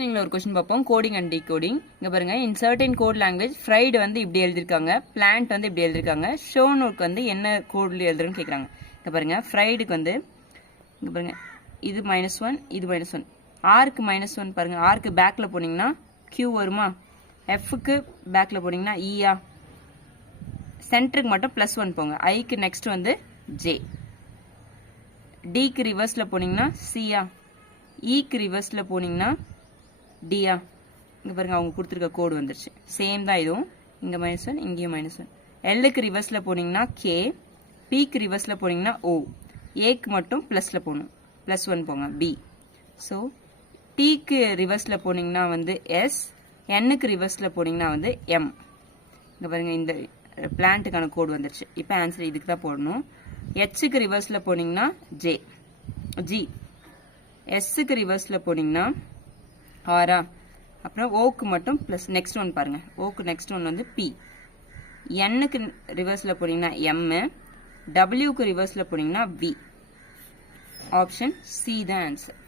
நீங்க ஒரு क्वेश्चन பார்ப்போம் கோடிங் அண்ட் டிகோடிங். இங்க பாருங்க இன் சர்டன் கோட் லாங்குவேஜ் ஃப்ரைட் வந்து இப்படி எழுதிருக்காங்க, பிளான்ட் வந்து இப்படி எழுதிருக்காங்க, ஷோனுக்கு வந்து என்ன கோட்ல எழுதுறன்னு கேக்குறாங்க. இங்க பாருங்க ஃப்ரைடுக்கு வந்து இங்க பாருங்க இது -1 இது -1, ஆர்க்கு -1 பாருங்க, ஆர்க்கு பேக்ல போனீங்கன்னா Q வருமா, Fக்கு பேக்ல போனீங்கன்னா E-ஆ, சென்டருக்கு மட்டும் +1 போங்க, ஐக்கு நெக்ஸ்ட் வந்து J, Dக்கு ரிவர்ஸ்ல போனீங்கன்னா C-ஆ, Eக்கு ரிவர்ஸ்ல போனீங்கன்னா D-ஆ. இங்க பாருங்க அவங்க கொடுத்திருக்க கோட் வந்துருச்சு, சேம் தான் இதுவும், இங்க -1 இங்கேயும் -1. Lக்கு ரிவர்ஸ்ல போனீங்கன்னா K, Pக்கு ரிவர்ஸ்ல போனீங்கன்னா O, Aக்கு மட்டும் பிளஸ்ல போகணும், +1 போங்க B. ஸோ Tக்கு ரிவர்ஸ்ல போனீங்கன்னா வந்து S, Nக்கு ரிவர்ஸ்ல போனீங்கன்னா வந்து M. இங்க பாருங்க இந்த பிளான்ட்டுக்கான கோட் வந்துருச்சு. இப்போ ஆன்சர் இதுக்கு தான் போடணும். Hக்கு ரிவர்ஸ்ல போனீங்கன்னா J, G, Sக்கு ரிவர்ஸ்ல போனீங்கன்னா ஆரா, அப்புறம் ஓக்கு மட்டும் பிளஸ் நெக்ஸ்ட் ஒன் பாருங்க, ஓக்கு நெக்ஸ்ட் ஒன் வந்து P, Nக்கு ரிவர்ஸ்ல போனீங்கன்னா M, Wக்கு ரிவர்ஸ்ல போனீங்கன்னா V. ஆப்ஷன் C தான் ஆன்சர்.